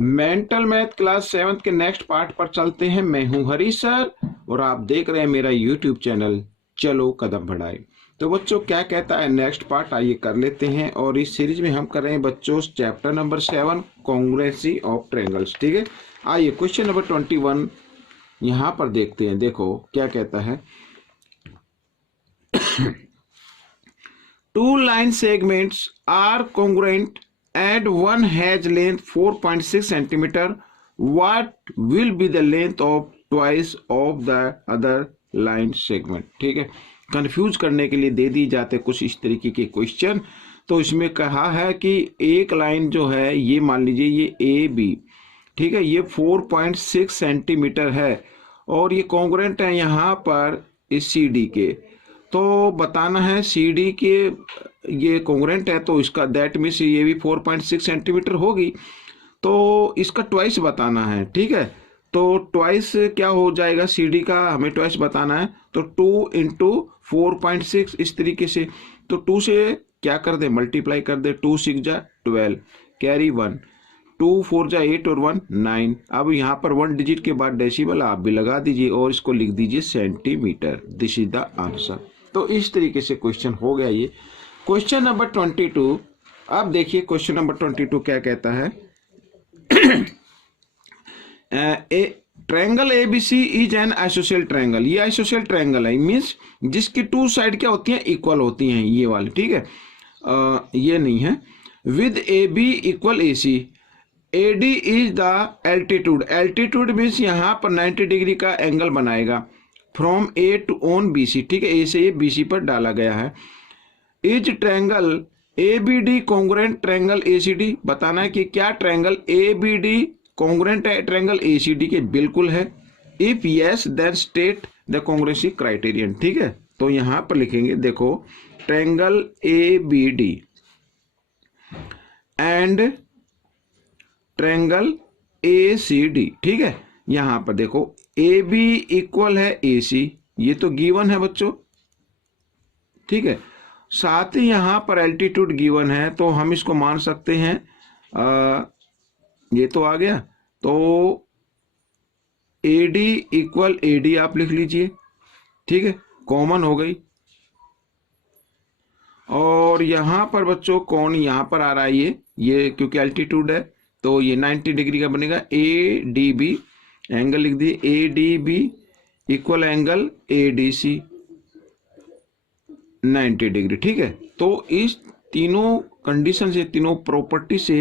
Mental math class 7 के next part पर चलते हैं। मैं हूं हरी सर और आप देख रहे हैं मेरा यूट्यूब चैनल चलो कदम बढ़ाए। तो बच्चों क्या कहता है नेक्स्ट पार्ट, आइए कर लेते हैं। और इस सीरीज में हम कर रहे हैं बच्चों chapter number 7 congruency of triangles. ठीक है, आइए क्वेश्चन नंबर 21 यहाँ पर देखते हैं। देखो क्या कहता है। Two line segments are congruent and one has length 4.6 centimeter. What will be the length of twice of the other line segment? ठीक है, कंफ्यूज करने के लिए दे दी जाते कुछ इस तरीके के क्वेश्चन। तो इसमें कहा है कि एक लाइन जो है ये मान लीजिए ये ए बी, ठीक है, ये 4.6 सेंटीमीटर है और ये कॉन्ग्रुएंट है यहाँ पर इस सी डी के। तो बताना है सी डी के ये कॉन्ग्रुएंट है तो इसका दैट मीन्स ये भी 4.6 सेंटीमीटर होगी। तो इसका ट्वाइस बताना है। ठीक है, तो ट्वाइस क्या हो जाएगा, सी डी का हमें ट्वाइस बताना है। तो 2 इंटू 4.6 इस तरीके से। तो 2 से क्या कर दे, मल्टीप्लाई कर दे। 2 6 जा 12, कैरी 1, 2 4 जा 8 और 1 9। अब यहाँ पर 1 डिजिट के बाद डेसिमल आप भी लगा दीजिए और इसको लिख दीजिए centimetre. This is the answer. तो इस तरीके से क्वेश्चन हो गया ये। Question number 22। अब देखिए क्वेश्चन नंबर 22 क्या कहता है। Triangle ABC is an ISOCELL triangle. ये आइसोसेल ट्रायंगल है, मीन्स जिसकी टू साइड क्या होती हैं, इक्वल होती हैं, ये वाली। ठीक है, ये नहीं है। With A B equal A C, A D is the altitude. Altitude means यहाँ पर 90 डिग्री का एंगल बनाएगा from A to on B C. ठीक है, ए से ये बी सी पर डाला गया है। Is triangle A B D congruent triangle A C D. बताना है कि क्या triangle A B D congruent है ट्रायंगल ए सी डी के। बिल्कुल है। If yes then state the congruency criterion. ठीक है, तो यहां पर लिखेंगे, देखो triangle A B D and triangle A C D. ठीक है, यहां पर देखो ए बी इक्वल है ए सी, ये तो गिवन है बच्चों। ठीक है, साथ ही यहां पर एल्टीट्यूड गिवन है तो हम इसको मान सकते हैं, ये तो आ गया। तो A D equal A D आप लिख लीजिए। ठीक है, कॉमन हो गई। और यहां पर बच्चों कौन यहां पर आ रहा है, ये क्योंकि एल्टीट्यूड है तो ये 90 डिग्री का बनेगा। ए डी बी एंगल लिख दिए, A D B equal angle A D C 90 degree. ठीक है, तो इस तीनों कंडीशन से, तीनों प्रॉपर्टी से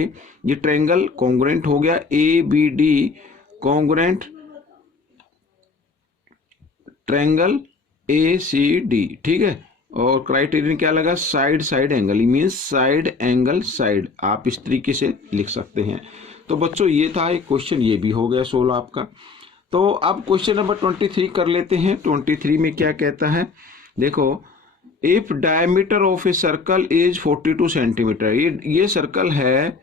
ये ट्रायंगल कॉन्ग्रुएंट हो गया। A B D congruent triangle A C D. ठीक है, और क्राइटेरियन क्या लगा, side side angle, means side angle side, आप इस तरीके से लिख सकते हैं। तो बच्चों ये था एक क्वेश्चन, ये भी हो गया 16 आपका। तो अब क्वेश्चन नंबर 23 कर लेते हैं। 23 में क्या कहता है, देखो if diameter of a circle is 42 centimetre. ये सर्कल है,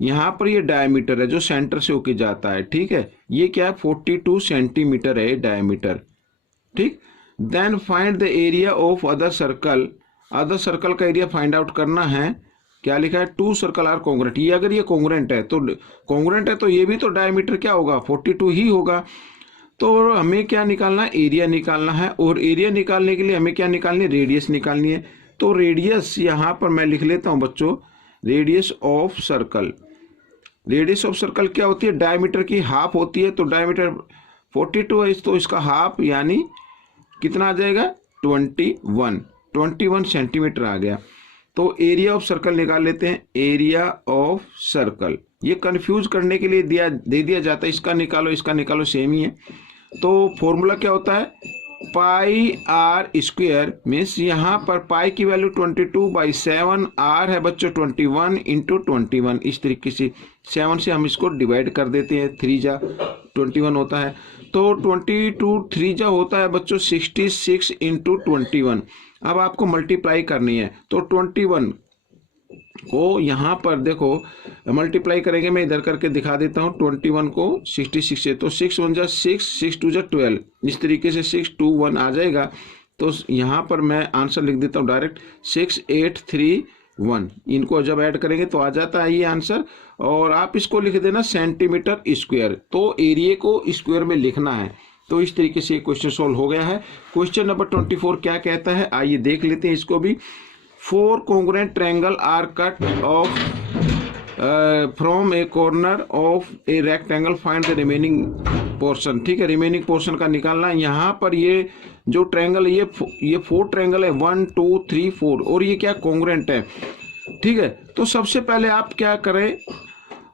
यहाँ पर ये डायमीटर है जो सेंटर से होके जाता है। ठीक है, ये क्या है, 42 सेंटीमीटर है डायमीटर। ठीक, then find the area of other circle. Other circle का एरिया फाइंड आउट करना है। क्या लिखा है, 2 सर्कल आर कॉन्ग्रुएंट। ये अगर ये कॉन्ग्रुएंट है तो ये भी तो डायमीटर क्या होगा, 42 ही होगा। तो हमें क्या निकालना है, एरिया निकालना है। और एरिया निकालने के लिए हमें क्या निकालनी है, रेडियस निकालनी है। तो रेडियस यहाँ पर मैं लिख लेता हूँ बच्चों, radius of circle. Radius of circle क्या होती है, डायमीटर की हाफ होती है। तो डायमीटर 42 है तो इसका हाफ यानी कितना आ जाएगा, 21 सेंटीमीटर आ गया। तो एरिया ऑफ सर्कल निकाल लेते हैं। एरिया ऑफ सर्कल ये कंफ्यूज करने के लिए दे दिया जाता है, इसका निकालो सेम ही है। तो फॉर्मूला क्या होता है, पाई आर स्क्वायर, मीन्स यहाँ पर पाई की वैल्यू 22/7, आर है बच्चों 21 इंटू 21। इस तरीके से 7 से हम इसको डिवाइड कर देते हैं, 3 जा 21 होता है। तो 22 3 जा होता है बच्चों 66 इंटू 21। अब आपको मल्टीप्लाई करनी है तो 21 को यहाँ पर देखो मल्टीप्लाई करेंगे, मैं इधर करके दिखा देता हूँ। 21 को 66 से, तो 6 1 जा 6, 6 2 जा 12, इस तरीके से 6 2 1 आ जाएगा। तो यहाँ पर मैं आंसर लिख देता हूँ डायरेक्ट, 6 8 3 1, इनको जब ऐड करेंगे तो आ जाता है ये आंसर। और आप इसको लिख देना सेंटीमीटर स्क्वायर, तो एरिया को स्क्वायर में लिखना है। तो इस तरीके से क्वेश्चन सॉल्व हो गया है। क्वेश्चन नंबर 24 क्या कहता है, आइए देख लेते हैं इसको भी। 4 congruent triangle are cut off from a corner of a rectangle, find the remaining portion. ठीक है, रिमेनिंग पोर्शन का निकालना है। यहाँ पर ये जो ट्रायंगल है ये 4 ट्रायंगल है, 1 2 3 4, और ये क्या कॉन्ग्रुएंट है। ठीक है, तो सबसे पहले आप क्या करें,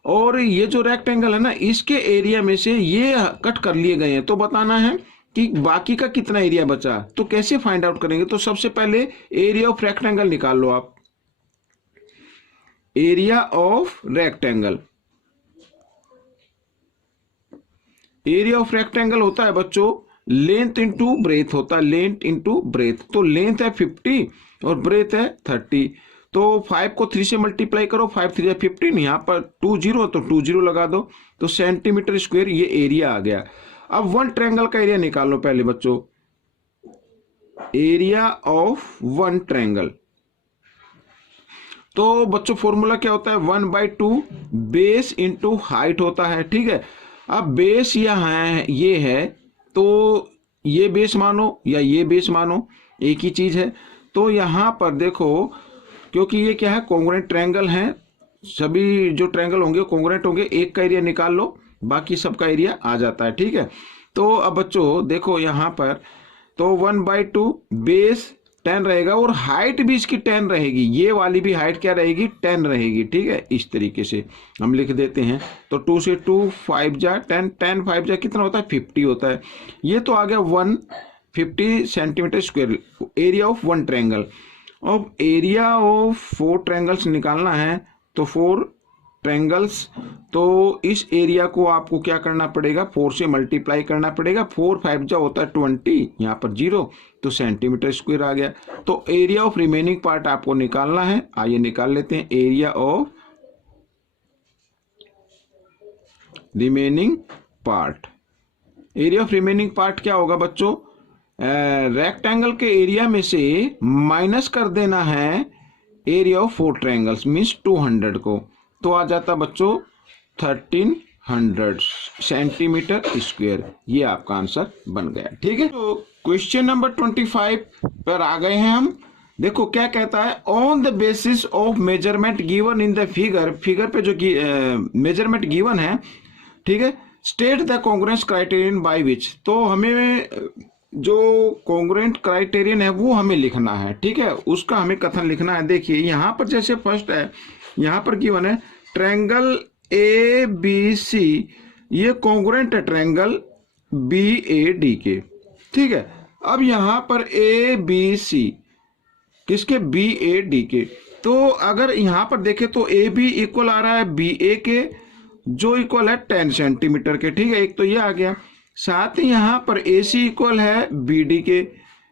और ये जो रेक्टेंगल है ना, इसके एरिया में से ये कट कर लिए गए हैं, तो बताना है कि बाकी का कितना एरिया बचा। तो कैसे फाइंड आउट करेंगे, तो सबसे पहले एरिया ऑफ रेक्टेंगल निकाल लो आप। Area of rectangle, area of rectangle होता है बच्चों लेंथ इंटू ब्रेथ होता है, लेंथ इंटू ब्रेथ। तो लेंथ है 50 और ब्रेथ है 30, तो 5 को 3 से मल्टीप्लाई करो, 5 3 या 15, यहाँ पर 2 0 तो 2 0 लगा दो, तो सेंटीमीटर स्क्वायर ये एरिया आ गया। अब 1 ट्रायंगल का एरिया निकाल लो पहले बच्चों, एरिया ऑफ 1 ट्रायंगल। तो बच्चों फॉर्मूला क्या होता है, 1/2 बेस इंटू हाइट होता है। ठीक है, अब बेस यहाँ है, ये है, तो ये बेस मानो या ये बेस मानो, एक ही चीज है। तो यहाँ पर देखो, क्योंकि ये क्या है कॉन्ग्रुएंट ट्रायंगल है, सभी जो ट्रायंगल होंगे कॉन्ग्रुएंट होंगे, एक का एरिया निकाल लो, बाकी सबका एरिया आ जाता है। ठीक है, तो अब बच्चों देखो यहाँ पर, तो 1/2 बेस 10 रहेगा, और हाइट भी इसकी 10 रहेगी, ये वाली भी हाइट क्या रहेगी 10 रहेगी। ठीक है, इस तरीके से हम लिख देते हैं। तो 2 से 2 5 जा 10, 10 5 जा कितना होता है 50 होता है। ये तो आ गया 150 centimetre square area of 1 triangle. अब एरिया ऑफ 4 ट्रायंगल्स निकालना है, तो 4 ट्रायंगल्स, तो इस एरिया को आपको क्या करना पड़ेगा, 4 से मल्टीप्लाई करना पड़ेगा। 4 5 जा होता है 20, यहाँ पर 0, तो सेंटीमीटर स्क्वायर आ गया। तो एरिया ऑफ रिमेनिंग पार्ट आपको निकालना है, आइए निकाल लेते हैं। Area of remaining part, area of remaining part क्या होगा बच्चों, रेक्टेंगल के एरिया में से माइनस कर देना है एरिया ऑफ 4 ट्रायंगल्स, मीन्स 200 को, तो आ जाता बच्चों 1300 सेंटीमीटर स्क्वायर। ये आपका आंसर बन गया। ठीक है, तो क्वेश्चन नंबर 25 पर आ गए हैं हम। देखो क्या कहता है, on the basis of measurement given in the figure, figure पे जो मेजरमेंट गिवन है, ठीक है, state the congruence criterion by which. तो हमें जो कॉन्ग्रुएंट क्राइटेरियन है वो हमें लिखना है। ठीक है, उसका हमें कथन लिखना है। देखिए यहाँ पर जैसे फर्स्ट है, यहाँ पर गिवन है ट्रायंगल ABC, ये कॉन्ग्रुएंट है ट्रायंगल BAD के। ठीक है, अब यहाँ पर ABC किसके, BAD के। तो अगर यहाँ पर देखें तो AB इक्वल आ रहा है BA के, जो इक्वल है 10 सेंटीमीटर के। ठीक है, एक तो ये आ गया, साथ ही यहाँ पर AC इक्वल है BD के,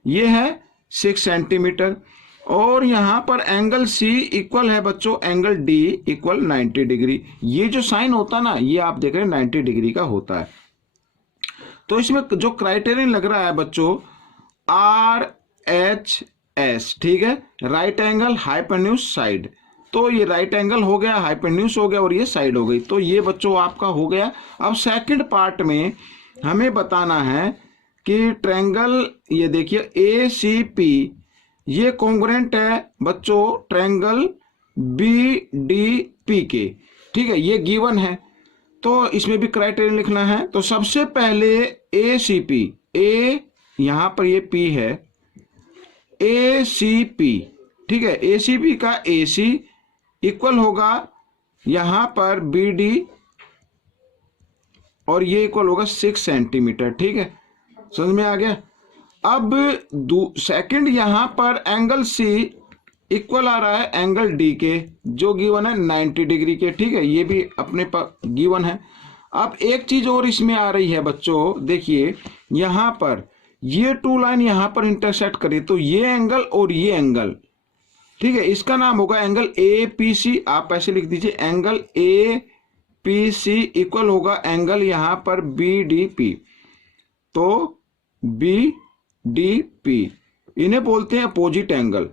ये है 6 सेंटीमीटर, और यहाँ पर एंगल C इक्वल है बच्चों एंगल D इक्वल 90 डिग्री। ये जो साइन होता है ना, ये आप देख रहे हैं 90 डिग्री का होता है। तो इसमें जो क्राइटेरियन लग रहा है बच्चों RHS, ठीक है, राइट एंगल हाइपोटेन्यूज साइड। तो ये राइट एंगल हो गया, हाइपोटेन्यूज हो गया, और ये साइड हो गई। तो ये बच्चों आपका हो गया। अब सेकंड पार्ट में हमें बताना है कि ट्रायंगल, ये देखिए ACP, ये कॉन्ग्रुएंट है बच्चों ट्रायंगल BDP के। ठीक है, ये गिवन है, तो इसमें भी क्राइटेरियन लिखना है। तो सबसे पहले ACP, A यहाँ पर ये P है, ACP, ठीक है, ACP का AC इक्वल होगा यहाँ पर BD, और ये इक्वल होगा 6 सेंटीमीटर। ठीक है, समझ में आ गया। अब सेकंड यहाँ पर एंगल C इक्वल आ रहा है एंगल D के, जो गिवन है 90 डिग्री के। ठीक है, ये भी अपने पर गिवन है। अब एक चीज और इसमें आ रही है बच्चों, देखिए यहाँ पर ये 2 लाइन यहाँ पर इंटरसेक्ट करे, तो ये एंगल और ये एंगल, ठीक है, इसका नाम होगा एंगल APC। आप ऐसे लिख दीजिए, एंगल APC इक्वल होगा एंगल यहाँ पर BDP। तो BDP इन्हें बोलते हैं अपोजिट एंगल।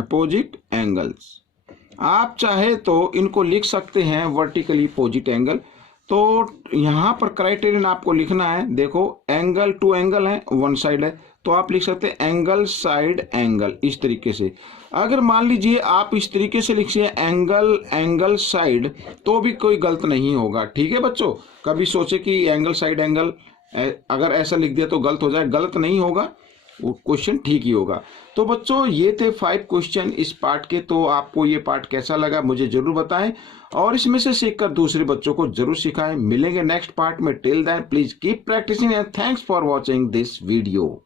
Opposite angles. आप चाहे तो इनको लिख सकते हैं वर्टिकली अपोजिट एंगल। तो यहाँ पर क्राइटेरियन आपको लिखना है, देखो एंगल टू एंगल है, वन साइड है, तो आप लिख सकते हैं एंगल साइड एंगल इस तरीके से। अगर मान लीजिए आप इस तरीके से लिखिए एंगल एंगल साइड, तो भी कोई गलत नहीं होगा। ठीक है बच्चों, कभी सोचे कि एंगल साइड एंगल अगर ऐसा लिख दिया तो गलत हो जाए, गलत नहीं होगा, वो क्वेश्चन ठीक ही होगा। तो बच्चों ये थे 5 क्वेश्चन इस पार्ट के। तो आपको ये पार्ट कैसा लगा मुझे जरूर बताएं और इसमें से सीखकर दूसरे बच्चों को जरूर सिखाएं। मिलेंगे नेक्स्ट पार्ट में। Till then please keep practising and thanks for watching this video.